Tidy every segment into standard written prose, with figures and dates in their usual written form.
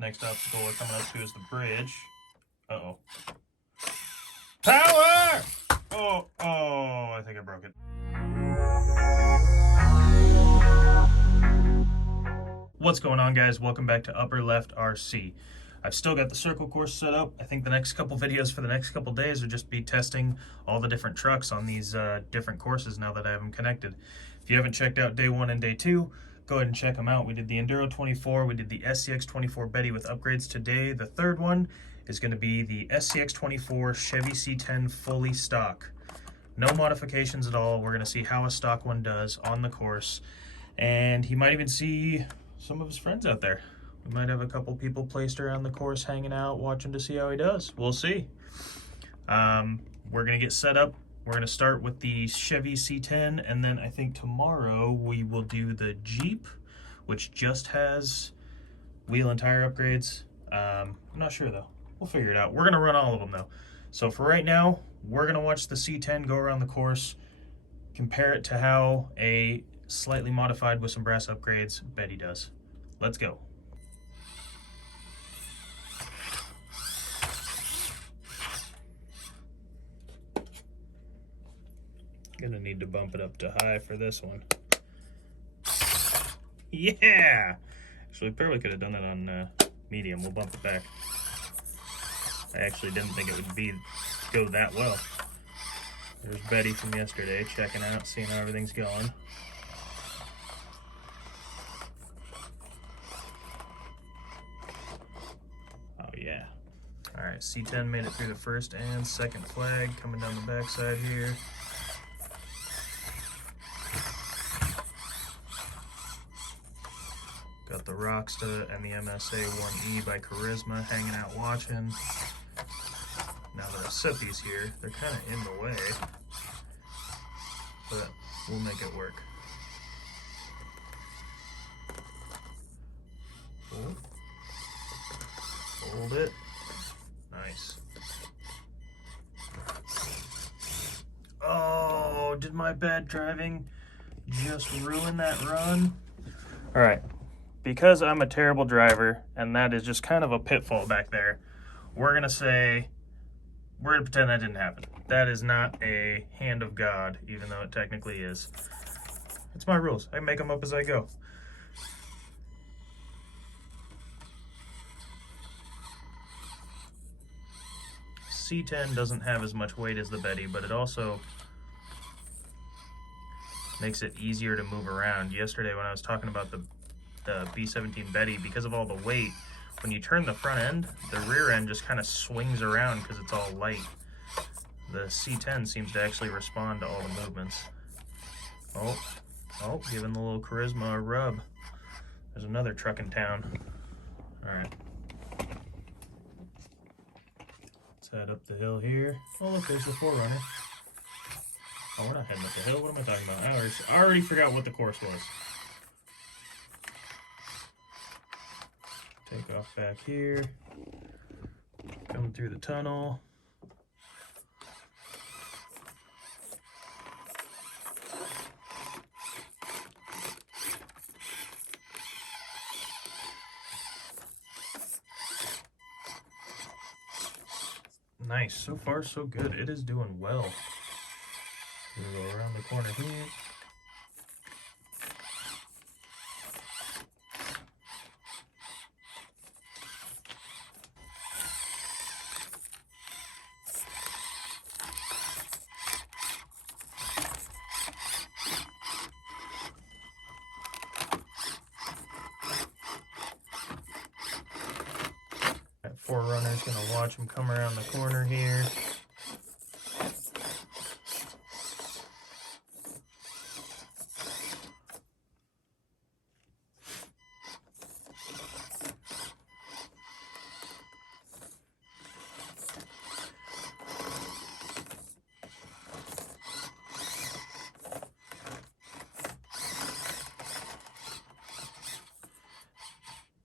Next obstacle we're coming up to is the bridge. Uh-oh. Power! Oh, I think I broke it. What's going on, guys? Welcome back to Upper Left RC. I've still got the circle course set up. I think the next couple videos for the next couple days will just be testing all the different trucks on these different courses now that I have them connected. If you haven't checked out day 1 and day 2, go ahead and check them out. We did the Enduro 24, we did the SCX24 Betty with upgrades today. The third one is going to be the SCX24 Chevy C-10 fully stock. No modifications at all. We're going to see how a stock one does on the course. And he might even see some of his friends out there. We might have a couple people placed around the course hanging out, watching to see how he does. We'll see. We're going to get set up. We're going to start with the Chevy C-10, and then I think tomorrow we will do the Jeep, which just has wheel and tire upgrades. I'm not sure, though. We'll figure it out. We're going to run all of them, though. So for right now, we're going to watch the C-10 go around the course, compare it to how a slightly modified with some brass upgrades Betty does. Let's go. Gonna need to bump it up to high for this one. Yeah! Actually, probably could have done it on medium. We'll bump it back. I actually didn't think it would go that well. There's Betty from yesterday, checking out, seeing how everything's going. Oh yeah. Alright, C-10 made it through the first and second flag, coming down the backside here. Got the Rocksta and the MSA 1E by Charisma hanging out watching. Now that I've set these here, they're kind of in the way, but we'll make it work. Hold it. Nice. Oh, did my bad driving just ruin that run? All right. Because I'm a terrible driver, and that is just kind of a pitfall back there, we're going to pretend that didn't happen. That is not a hand of God, even though it technically is. It's my rules. I make them up as I go. C-10 doesn't have as much weight as the Betty, but it also makes it easier to move around. Yesterday when I was talking about the B17 Betty, because of all the weight, when you turn the front end, the rear end just kind of swings around because it's all light. The C-10 seems to actually respond to all the movements. Oh, giving the little Charisma a rub. There's another truck in town. All right. Let's head up the hill here. Oh, look, there's the 4Runner. Oh, we're not heading up the hill. What am I talking about? I already forgot what the course was. Take off back here, come through the tunnel. Nice, so far so good. It is doing well. We'll go around the corner here. That 4Runner's gonna watch him come around the corner here.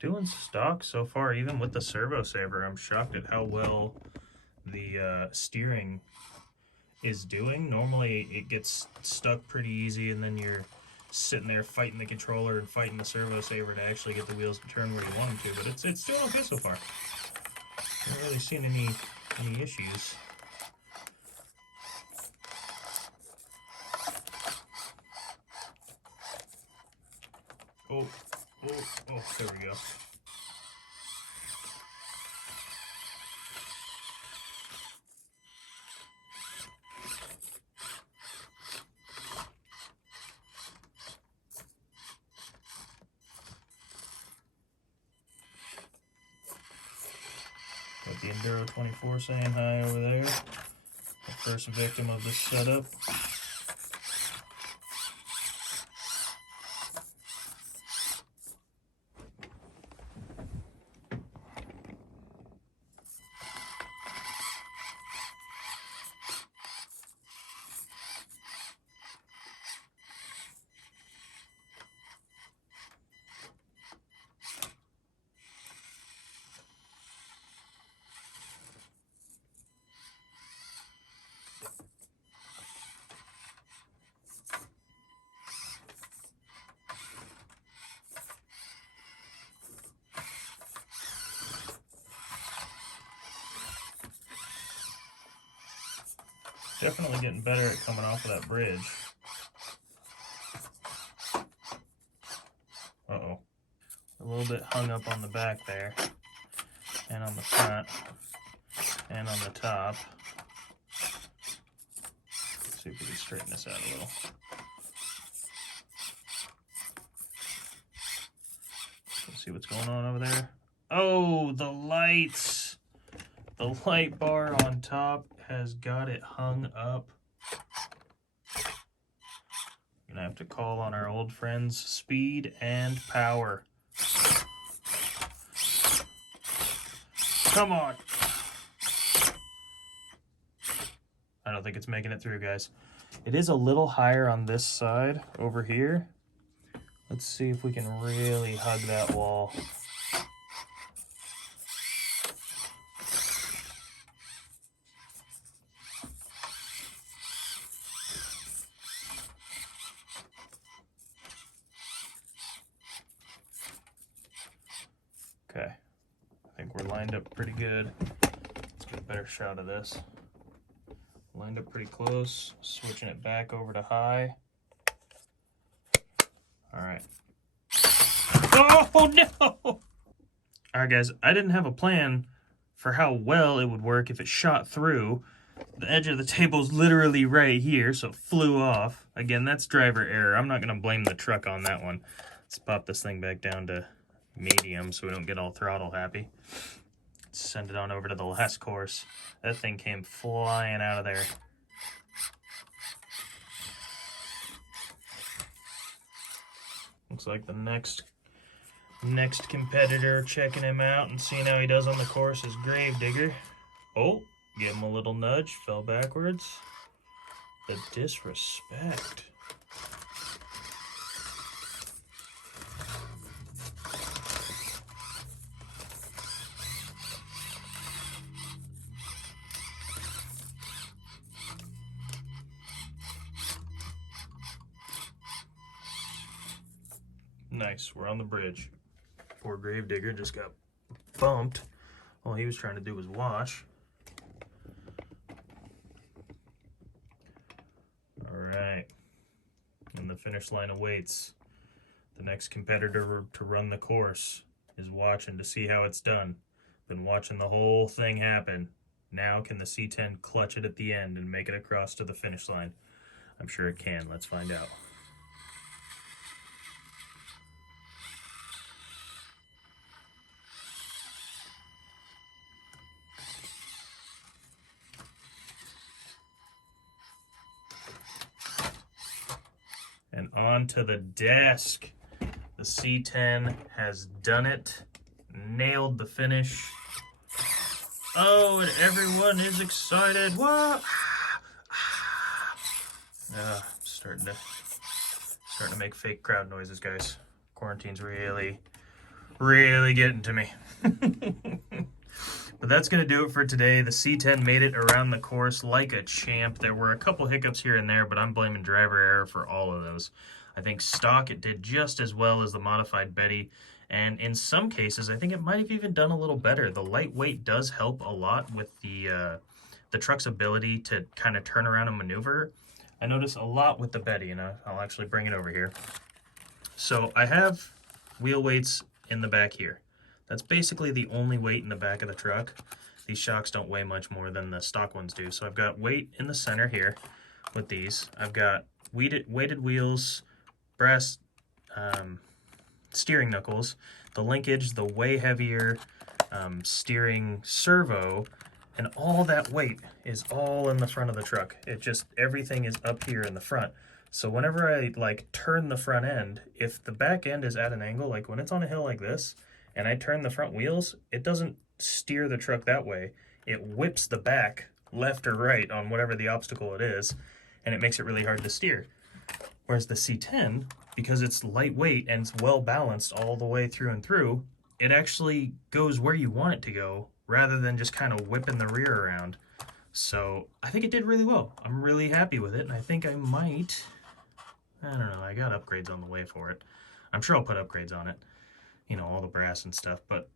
Doing stock so far, even with the servo saver. I'm shocked at how well the steering is doing. Normally it gets stuck pretty easy, and then you're sitting there fighting the controller and fighting the servo saver to actually get the wheels to turn where you want them to, but it's doing okay so far. Not really seeing any issues. Oh, there we go. Got the Enduro24 saying hi over there. The first victim of this setup. Definitely getting better at coming off of that bridge. Uh-oh. A little bit hung up on the back there, and on the front, and on the top. Let's see if we can straighten this out a little. Let's see what's going on over there. Oh, the lights! The light bar on top has got it hung up. Gonna have to call on our old friends Speed and Power. Come on. I don't think it's making it through, guys. It is a little higher on this side over here. Let's see if we can really hug that wall. Okay, I think we're lined up pretty good. Let's get a better shot of this. Lined up pretty close, switching it back over to high. All right. Oh no! All right, guys, I didn't have a plan for how well it would work if it shot through. The edge of the table's literally right here, so it flew off. Again, that's driver error. I'm not gonna blame the truck on that one. Let's pop this thing back down to medium so we don't get all throttle happy. Let's send it on over to the last course. That thing came flying out of there. Looks like the next competitor checking him out and seeing how he does on the course is Gravedigger. Oh, give him a little nudge, fell backwards. The disrespect. Nice, we're on the bridge. Poor Gravedigger just got bumped. All he was trying to do was wash. All right, and the finish line awaits. The next competitor to run the course is watching to see how it's done. Been watching the whole thing happen. Now can the C-10 clutch it at the end and make it across to the finish line? I'm sure it can. Let's find out. And onto the desk. The C-10 has done it. Nailed the finish. Oh, and everyone is excited. What? Starting to make fake crowd noises, guys. Quarantine's really getting to me. But that's going to do it for today. The C-10 made it around the course like a champ. There were a couple hiccups here and there, but I'm blaming driver error for all of those. I think stock it did just as well as the modified Betty, and in some cases I think it might have even done a little better. The lightweight does help a lot with the truck's ability to kind of turn around and maneuver. I notice a lot with the Betty, and I'll actually bring it over here. So I have wheel weights in the back here. That's basically the only weight in the back of the truck. These shocks don't weigh much more than the stock ones do. So I've got weight in the center here with these. I've got weighted wheels, brass steering knuckles, the linkage, the way heavier steering servo, and all that weight is all in the front of the truck. It just, everything is up here in the front. So whenever I like turn the front end, if the back end is at an angle, like when it's on a hill like this, and I turn the front wheels, it doesn't steer the truck that way. It whips the back left or right on whatever the obstacle it is, and it makes it really hard to steer. Whereas the C10, because it's lightweight and it's well balanced all the way through and through, it actually goes where you want it to go rather than just kind of whipping the rear around. So I think it did really well. I'm really happy with it, and I think I might, I don't know, I got upgrades on the way for it. I'm sure I'll put upgrades on it, you know, all the brass and stuff, but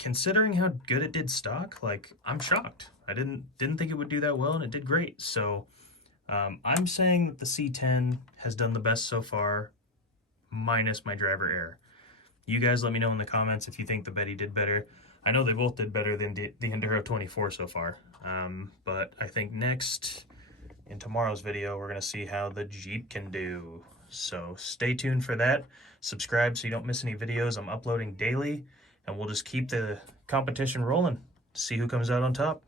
considering how good it did stock, like, I'm shocked. I didn't think it would do that well, and it did great. So I'm saying that the C10 has done the best so far, minus my driver error. You guys let me know in the comments if you think the Betty did better. I know they both did better than the Enduro 24 so far, but I think next, in tomorrow's video, we're going to see how the Jeep can do. So stay tuned for that. Subscribe so you don't miss any videos. I'm uploading daily, and we'll just keep the competition rolling, see who comes out on top.